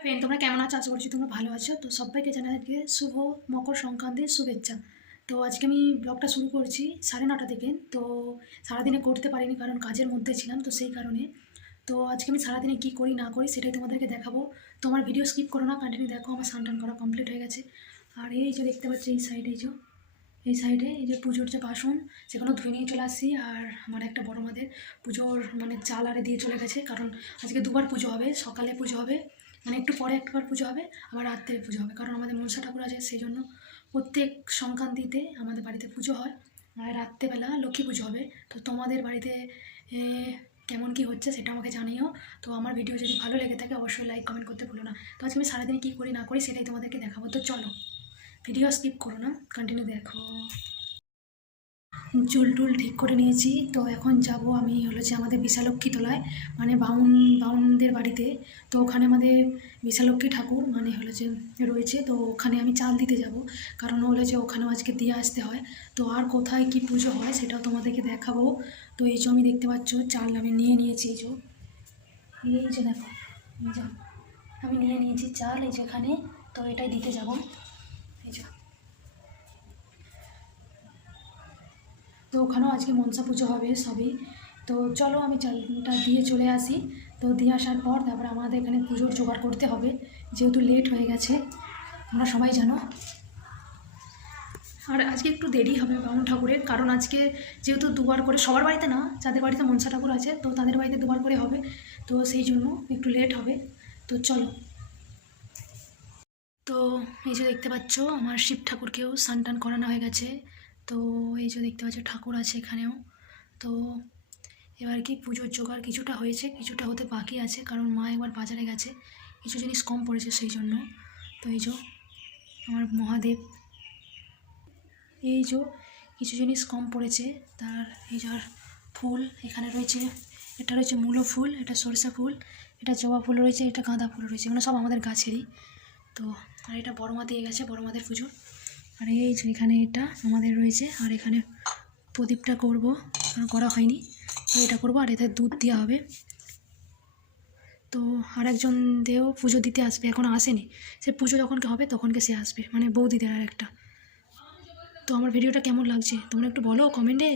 Friend, তোমরা কেমন আছো? আশা করছি তোমরা ভালো আছো। তো সবাইকে জানাই আজকে শুভ মকর সংক্রান্তির শুভেচ্ছা। তো আজকে আমি ব্লগটা শুরু করছি 9:30 থেকে। তো সারাদিনে করতে পারিনি কারণ কাজের মধ্যে ছিলাম, তো সেই কারণে। তো আজকে আমি সারাদিনে কী করি না করি সেটাই তোমাদেরকে দেখাবো। তো আমার ভিডিও স্কিপ করো না, কন্টিনিউ দেখো। আমার স্নান টান করা কমপ্লিট হয়ে গেছে। আর এই যে দেখতে পাচ্ছি এই সাইডে, এই সাইডে এই যে পুজোর যে বাসন সেগুলো ধুয়ে নিয়ে চলে আসছি। আর আমার একটা বড় মাদের পুজোর মানে চাল আরে দিয়ে চলে গেছে, কারণ আজকে দুবার পুজো হবে। সকালে পুজো হবে, মানে একটু পরে একবার পুজো হবে, আবার রাত্রে পুজো হবে, কারণ আমাদের মনসা ঠাকুর আছে। সেই জন্য প্রত্যেক সংক্রান্তিতে আমাদের বাড়িতে পুজো হয়, আর রাত্রেবেলা লক্ষ্মী পুজো হবে। তো তোমাদের বাড়িতে কেমন কি হচ্ছে সেটা আমাকে জানিও। তো আমার ভিডিও যদি ভালো লেগে থাকে অবশ্যই লাইক কমেন্ট করতে ভুলো না। তো আজকে আমি সারাদিনে কী করি না করি সেটাই তোমাদেরকে দেখাবো। তো চলো, ভিডিও স্কিপ করো না, কন্টিনিউ দেখো। চুল টুল ঠিক করে নিয়েছি। তো এখন যাব আমি যে আমাদের বিশালক্ষী তলায়, মানে বাউনদের বাড়িতে। তো ওখানে আমাদের বিশালক্ষী ঠাকুর মানে যে রয়েছে। তো ওখানে আমি চাল দিতে যাব, কারণ যে ওখানেও আজকে দিয়ে আসতে হয়। তো আর কোথায় কি পুজো হয় সেটাও তোমাদেরকে দেখাবো। তো এই যে আমি দেখতে পাচ্ছ চাল আমি নিয়ে নিয়েছি। এই যে দেখো, এই যে আমি নিয়ে নিয়েছি চাল এই যেখানে। তো এটাই দিতে যাব। এই যে, তো ওখানেও আজকে মনসা পুজো হবে সবই। তো চলো আমি চালটা দিয়ে চলে আসি। তো দিয়ে আসার পর তারপরে আমাদের এখানে পুজোর জোগাড় করতে হবে, যেহেতু লেট হয়ে গেছে, তোমরা সবাই জানো। আর আজকে একটু দেরি হবে বামুন ঠাকুরের, কারণ আজকে যেহেতু দুবার করে, সবার বাড়িতে না, যাদের বাড়িতে মনসা ঠাকুর আছে তো তাদের বাড়িতে দুবার করে হবে। তো সেই জন্য একটু লেট হবে। তো চলো। তো এই যে দেখতে পাচ্ছ আমার শিব ঠাকুরকেও স্নান টান করানো হয়ে গেছে। তো এই যে দেখতে পাচ্ছ ঠাকুর আছে এখানেও। তো এবার কি পুজোর জোগাড় কিছুটা হয়েছে, কিছুটা হতে বাকি আছে, কারণ মা একবার বাজারে গেছে, কিছু জিনিস কম পড়েছে সেই জন্য। তো এই যে আমার মহাদেব, এই যে কিছু জিনিস কম পড়েছে তার। এই যে ফুল এখানে রয়েছে, এটা রয়েছে মূলো ফুল, এটা সরষা ফুল, এটা জবা ফুল রয়েছে, এটা গাঁদা ফুল রয়েছে, এগুলো সব আমাদের গাছেরই। তো আর এটা বড় মা দিয়ে গেছে, বড় মাদের পুজো। আর এই যে এখানে এটা আমাদের রয়েছে। আর এখানে প্রদীপটা করব, করা হয়নি, তো এটা করবো। আর এতে দুধ দেওয়া হবে। তো আর একজন দেও পুজো দিতে আসবে, এখনও আসেনি। সে পুজো যখনকে হবে তখনকে সে আসবে, মানে বৌদিদের আর একটা। তো আমার ভিডিওটা কেমন লাগছে তোমরা একটু বলো কমেন্টে,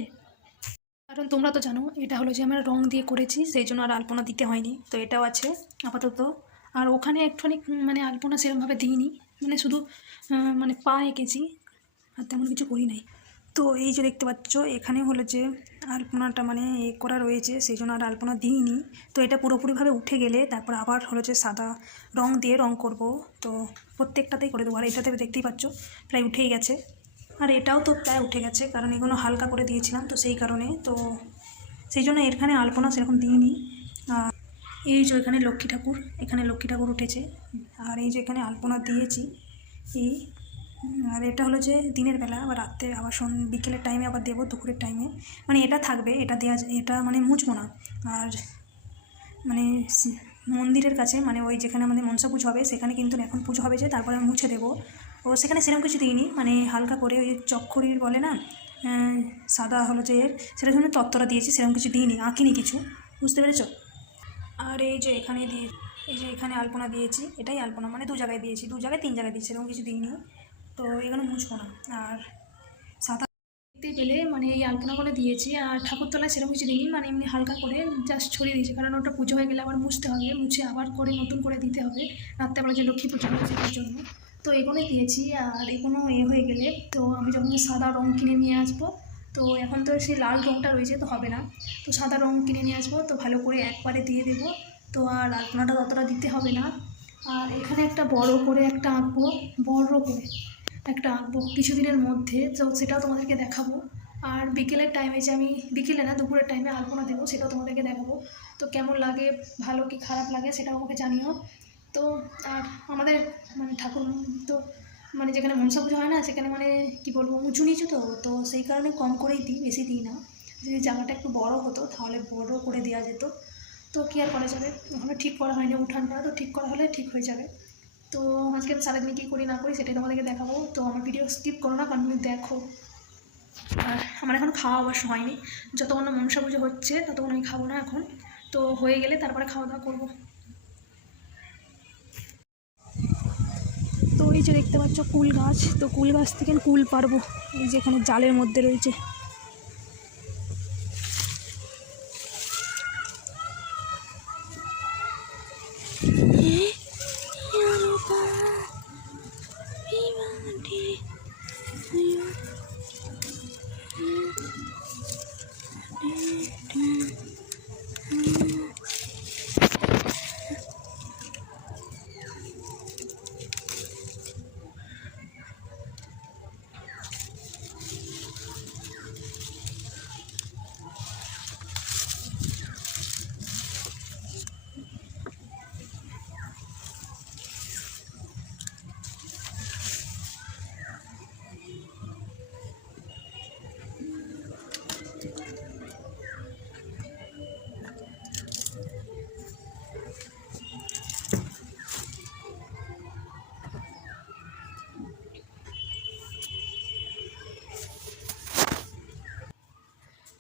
কারণ তোমরা তো জানো এটা যে আমরা রং দিয়ে করেছি, সেই জন্য আর আলপনা দিতে হয়নি। তো এটাও আছে আপাতত। আর ওখানে একটুখানি মানে আলপনা সেরকমভাবে দিইনি, মানে শুধু মানে পা এঁকেছি, আর তেমন কিছু করি নাই। তো এই যে দেখতে পাচ্ছ এখানে যে আলপনাটা মানে করা রয়েছে, সেই জন্য আর আলপনা দিইনি। তো এটা পুরোপুরিভাবে উঠে গেলে তারপর আবার যে সাদা রং দিয়ে রং করব। তো প্রত্যেকটাতেই করে দেবো। আর এটাতে দেখতেই পাচ্ছ প্রায় উঠেই গেছে। আর এটাও তো প্রায় উঠে গেছে, কারণ এগুলো হালকা করে দিয়েছিলাম, তো সেই কারণে। তো সেই জন্য এখানে আলপনা সেরকম দিইনি। আর এই যে এখানে লক্ষ্মী ঠাকুর, এখানে লক্ষ্মী ঠাকুর উঠেছে। আর এই যে এখানে আলপনা দিয়েছি এই। আর এটা যে দিনের বেলা, আবার রাত্রে, আবার বিকেলের টাইমে আবার দেবো, দুপুরের টাইমে। মানে এটা থাকবে, এটা দেওয়া, এটা মানে মুছবো না। আর মানে মন্দিরের কাছে, মানে ওই যেখানে আমাদের মনসা পুজো হবে সেখানে কিন্তু এখন পুজো হবে, যে তারপরে মুছে দেবো। ও সেখানে সেরকম কিছু দিইনি, মানে হালকা করে ওই চক্করির বলে না, সাদা যে সেটা জন্য তত্ত্বরা দিয়েছি, সেরকম কিছু দিইনি, আঁকিনি কিছু, বুঝতে পেরেছো? আর এই যে এখানে এই যে এখানে আলপনা দিয়েছি, এটাই আলপনা, মানে 2 জায়গায় দিয়েছি, 2 জায়গায় 3 জায়গায় দিয়েছি, সেরকম কিছু দিইনি। তো এখানে মুছবো না। আর সাদা দেখতে পেলে মানে এই আলপনাগুলো দিয়েছি। আর ঠাকুরতলায় সেরকম কিছু দিইনি, মানে এমনি হালকা করে জাস্ট ছড়িয়ে দিয়েছি, কারণ ওটা পুজো হয়ে গেলে আবার মুছতে হবে, মুছে আবার করে নতুন করে দিতে হবে রাত্রেবেলা যে লক্ষ্মী পুজো হবে সেটার জন্য। তো এগুলোই দিয়েছি। আর এগুলো হয়ে গেলে তো আমি যখন সাদা রং কিনে নিয়ে আসবো, তো এখন তো সেই লাল রংটা রয়েছে, তো হবে না। তো সাদা রং কিনে নিয়ে আসবো, তো ভালো করে একবারে দিয়ে দেবো। তো আর আলপনাটা ততটা দিতে হবে না। আর এখানে একটা বড় করে একটা আঁকবো, বড় করে একটা আঁকবো কিছুদিনের মধ্যে, তো সেটাও তোমাদেরকে দেখাবো। আর বিকেলের টাইমে যে আমি, বিকেলে না দুপুরের টাইমে আলপনা দেবো, সেটাও তোমাদেরকে দেখাবো। তো কেমন লাগে, ভালো কি খারাপ লাগে সেটাও আমাকে জানিও। তো আর আমাদের মানে ঠাকুর তো মানে যেখানে মনসা পুজো হয় না, সেখানে মানে কি বলবো উঁচু নিচু, তো তো সেই কারণে কম করেই দিই, বেশি দিই না। যদি জায়গাটা একটু বড় হতো তাহলে বড় করে দেওয়া যেত। তো কী আর করা যাবে, ওখানে ঠিক করা হয়নি উঠানটা, তো ঠিক করা হলে ঠিক হয়ে যাবে। তো আজকে আমি সারাদিনে কী করি না করি সেটাই তোমাদেরকে দেখাবো। তো আমার ভিডিও স্কিপ করো না, কন্টিনিউ দেখো। আর আমার এখন খাওয়া অবশ্য হয়নি, যতক্ষণ না মনসা পুজো হচ্ছে ততক্ষণ আমি খাবো না এখন। তো হয়ে গেলে তারপরে খাওয়া দাওয়া করবো। এই যে দেখতে পাচ্ছ কুল গাছ, তো কুল গাছ থেকে কুল পারবো, এই যে এখানে জালের মধ্যে রয়েছে।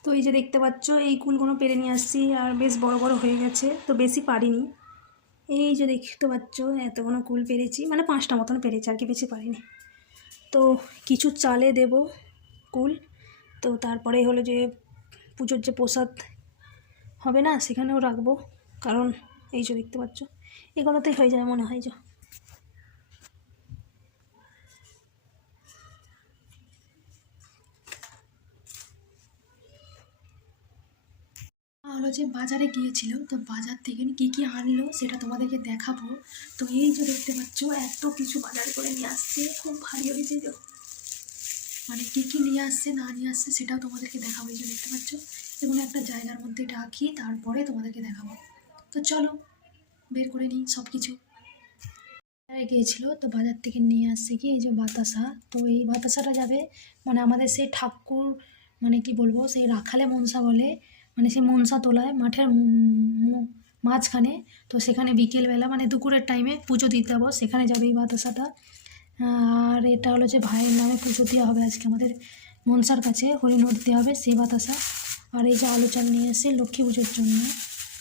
তো এই যে দেখতে পাচ্ছ এই কুলগুলো পেরে নিয়ে আসছি, আর বেশ বড় বড় হয়ে গেছে, তো বেশি পারিনি। এই যে দেখতে পাচ্ছ এতগুলো কুল পেরেছি, মানে 5টা মতন পেরেছি, আর কি বেশি পারিনি। তো কিছু চালে দেব কুল, তো তারপরে হলো যে পুজোর যে প্রসাদ হবে না সেখানেও রাখবো, কারণ এই যে দেখতে পাচ্ছ এগুলোতেই হয়ে যায় মনে হয়। যে হলো যে বাজারে গিয়েছিল, তো বাজার থেকে কী কী আনলো সেটা তোমাদেরকে দেখাবো। তো এই যে দেখতে পাচ্ছ এত কিছু বাজার করে নিয়ে আসছে, খুব ভারী হয়েছে। মানে কী কী নিয়ে আসছে না নিয়ে আসছে সেটাও তোমাদেরকে দেখাবো। এই যে দেখতে পাচ্ছ এগুলো একটা জায়গার মধ্যে রাখি, তারপরে তোমাদেরকে দেখাবো। তো চলো বের করে নিই সব কিছু। গিয়েছিল তো বাজার থেকে নিয়ে আসছে কি এই যে বাতাসা, তো এই বাতাসাটা যাবে মানে আমাদের সেই ঠাকুর, মানে কি বলবো, সেই রাখালে মনসা বলে, মানে সেই মনসা তোলায় মাঠের মাঝখানে, তো সেখানে বিকেলবেলা মানে দুপুরের টাইমে পুজো দিতে যাবো, সেখানে যাবে এই বাতাসাটা। আর এটা হলো যে ভাইয়ের নামে পুজো দেওয়া হবে আজকে আমাদের মনসার কাছে, হরিণোট দেওয়া হবে সেই বাতাসা। আর এই যে আলু চাল নিয়ে এসে লক্ষ্মী পুজোর জন্য,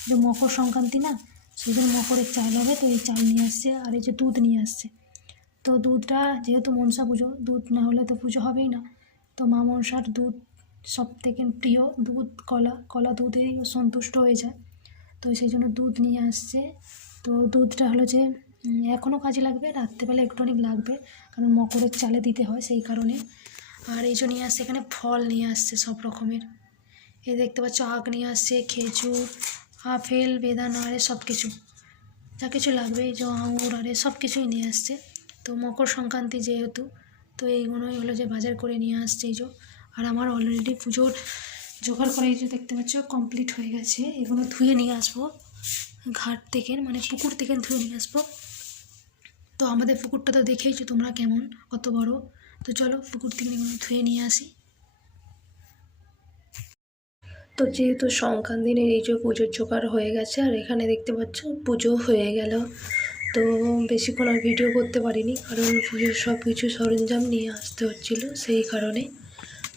যে মকর সংক্রান্তি না, সেই জন্য মকরের চাল হবে, তো এই চাল নিয়ে আসছে। আর এই যে দুধ নিয়ে আসছে, তো দুধটা যেহেতু মনসা পুজো, দুধ না হলে তো পুজো হবেই না, তো মা মনসার দুধ সব থেকে প্রিয়, দুধ কলা দুধেই সন্তুষ্ট হয়ে যায়, তো সেই জন্য দুধ নিয়ে আসছে। তো দুধটা হলো যে এখনও কাজে লাগবে, রাত্রেবেলা একটুখানি লাগবে, কারণ মকরের চালে দিতে হয় সেই কারণে। আর এই জন্য নিয়ে আসছে এখানে ফল নিয়ে আসছে সব রকমের, এই দেখতে পাচ্ছ আখ নিয়ে আসছে, খেজুর, আপেল, বেদানা, আরে সব কিছু যা কিছু লাগবে, এই যে আঙুর আরে সব কিছুই নিয়ে আসছে। তো মকর সংক্রান্তি যেহেতু, তো এইগুলোই হলো যে বাজার করে নিয়ে আসছে এই যে। আর আমার অলরেডি পুজোর জোগাড় করে এই যে দেখতে পাচ্ছ কমপ্লিট হয়ে গেছে, এগুলো ধুয়ে নিয়ে আসবো ঘাট থেকে, মানে পুকুর থেকে ধুয়ে নিয়ে আসবো। তো আমাদের পুকুরটা তো দেখেইছো তোমরা কেমন, কত বড়। তো চলো পুকুর থেকে এগুলো ধুয়ে নিয়ে আসি। তো যেহেতু সংক্রান্তির এই যে পুজোর জোগাড় হয়ে গেছে, আর এখানে দেখতে পাচ্ছ পুজো হয়ে গেল। তো বেশিক্ষণ আর ভিডিও করতে পারিনি, কারণ পুজোর সব কিছু সরঞ্জাম নিয়ে আসতে হচ্ছিলো সেই কারণে।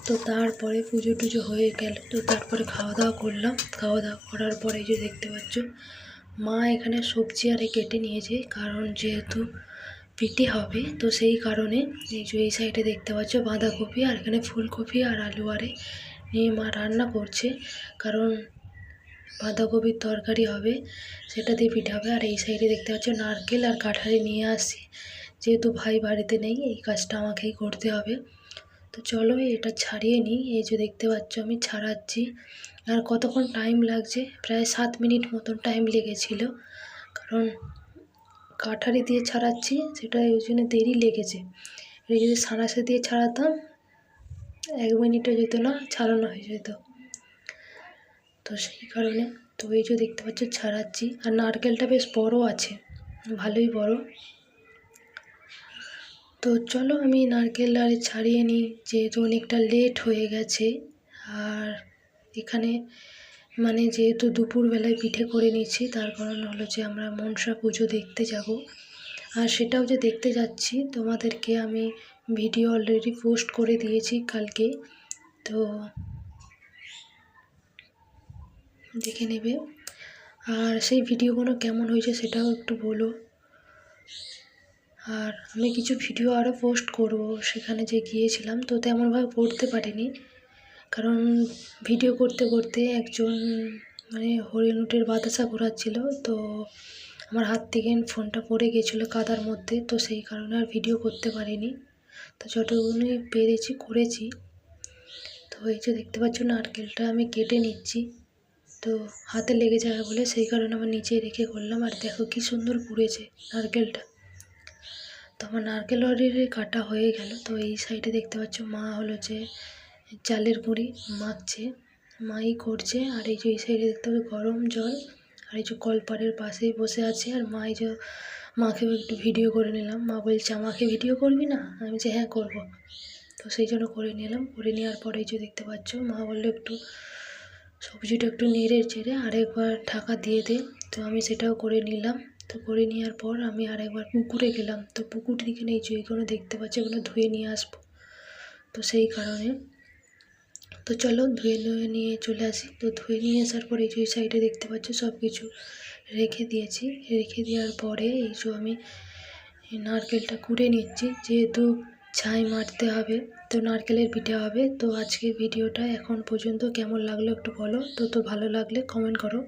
তো তারপরে পুজো টুজো হয়ে গেল, তো তারপরে খাওয়া দাওয়া করলাম। খাওয়া দাওয়া করার পরে যে দেখতে পাচ্ছ মা এখানে সবজি আরে কেটে নিয়েছে, কারণ যেহেতু পিঠে হবে, তো সেই কারণে এই যে এই সাইডে দেখতে পাচ্ছ বাঁধাকপি, আর এখানে ফুলকপি আর আলু আরে নিয়ে মা রান্না করছে, কারণ বাঁধাকপির তরকারি হবে, সেটা দিয়ে পিঠে হবে। আর এই সাইডে দেখতে পাচ্ছ নারকেল আর কাঁঠালি নিয়ে আসছি, যেহেতু ভাই বাড়িতে নেই এই কাজটা আমাকেই করতে হবে। তো চলো এটা ছাড়িয়ে নিই, এই যে দেখতে পাচ্ছ আমি ছাড়াচ্ছি। আর কতক্ষণ টাইম লাগছে, প্রায় 7 মিনিট মতন টাইম লেগেছিল, কারণ কাঠারি দিয়ে ছাড়াচ্ছি, সেটা ওই জন্য দেরি লেগেছে। এই যদি সাঁড়াশে দিয়ে ছাড়াতাম 1 মিনিটও যেত না, ছাড়ানো হয়ে যেত, তো সেই কারণে। তো এই যে দেখতে পাচ্ছ ছাড়াচ্ছি, আর নারকেলটা বেশ বড় আছে, ভালোই বড়। তো চলো আমি নারকেল আর ছাড়িয়ে নিই, যেহেতু অনেকটা লেট হয়ে গেছে। আর এখানে মানে যেহেতু দুপুরবেলায় পিঠে করে নিচ্ছি, তার কারণ হলো যে আমরা মনসা পুজো দেখতে যাব। আর সেটাও যে দেখতে যাচ্ছি তোমাদেরকে আমি ভিডিও অলরেডি পোস্ট করে দিয়েছি কালকে, তো দেখে নেবে। আর সেই ভিডিওগুলো কেমন হয়েছে সেটাও একটু বলো। আর আমি কিছু ভিডিও আরও পোস্ট করব, সেখানে যে গিয়েছিলাম তো তেমনভাবে করতে পারিনি, কারণ ভিডিও করতে করতে একজন মানে হরিণ উটের বাতাসা ঘোরাচ্ছিল, তো আমার হাত থেকে ফোনটা পড়ে গেছিলো কাদার মধ্যে, তো সেই কারণে আর ভিডিও করতে পারিনি। তো যতটুকুনি পেরেছি করেছি। তো এই যে দেখতে পাচ্ছ নারকেলটা আমি কেটে নিচ্ছি, তো হাতে লেগে যাবে বলে সেই কারণে আমার নিচে রেখে করলাম। আর দেখো কি সুন্দর পুড়েছে নারকেলটা। তো আমার নারকেল অলরেডি কাটা হয়ে গেল। তো এই সাইডে দেখতে পাচ্ছ মা হলো যে চালের গুঁড়ি মাখছে, মাই করছে। আর এই যে এই সাইডে দেখতে পাচ্ছ গরম জল, আর এই যে কলপাড়ের পাশেই বসে আছে। আর মা এই যে মাকে একটু ভিডিও করে নিলাম। মা বলছে আমাকে ভিডিও করবি না? আমি বলছি হ্যাঁ করবো। তো সেই জন্য করে নিলাম। করে নেওয়ার পরে এই যে দেখতে পাচ্ছ মা বললো একটু সবজিটা একটু নেড়ে চেড়ে আরেকবার ঢাকা দিয়ে দে। তো আমি সেটাও করে নিলাম। তো করে নেওয়ার পর আমি আরেকবার পুকুরে গেলাম। তো পুকুর থেকে এই যে এগুলো দেখতে পাচ্ছি এগুলো ধুয়ে নিয়ে আসবো, তো সেই কারণে তো চলো ধুয়ে নিয়ে চলে আসি। তো ধুয়ে নিয়ে আসার পরে এই যে সাইডে দেখতে পাচ্ছ সব কিছু রেখে দিয়েছি। রেখে দেওয়ার পরে এই যে আমি নারকেলটা কুড়ে নিচ্ছি, যেহেতু ছাই মারতে হবে, তো নারকেলের পিঠে হবে। তো আজকে ভিডিওটা এখন পর্যন্ত কেমন লাগলো একটু বলো। তো ভালো লাগলে কমেন্ট করো।